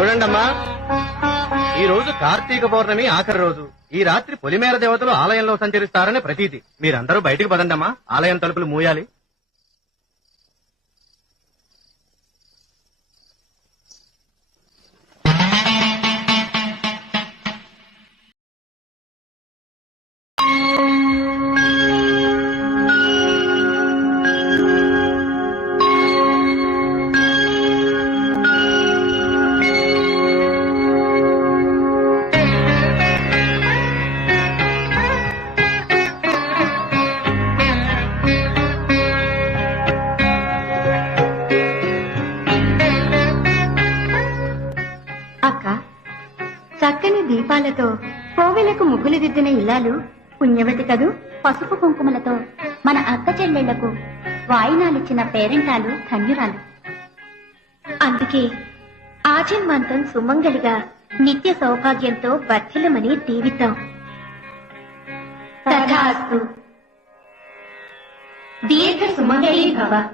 చూడండమ్మా. ఈ రోజు కార్తీక పౌర్ణమి ఆఖరి రోజు. ఈ రాత్రి పొలిమేర దేవతలు ఆలయంలో సంచరిస్తారని ప్రతీతి. మీరందరూ బయటికి పదండమ్మా. ఆలయం తలుపులు మూయాలి. చక్కని దీపాలతో కోవెలకు ముగ్గులు దిద్దిన ఇల్లాలు పుణ్యవతి కదూ పసుపు కుంకుమలతో మన అక్క చెల్లెళ్ళకు వాయినాలిచ్చిన పేరెంటాలు ధన్యురాలు. అందుకే ఆజన్మాంతం సుమంగళిగా నిత్య సౌభాగ్యంతో వర్ధిల్లమని దీవిద్దాం. తథాస్తు. దీర్ఘ సుమంగళి భవ.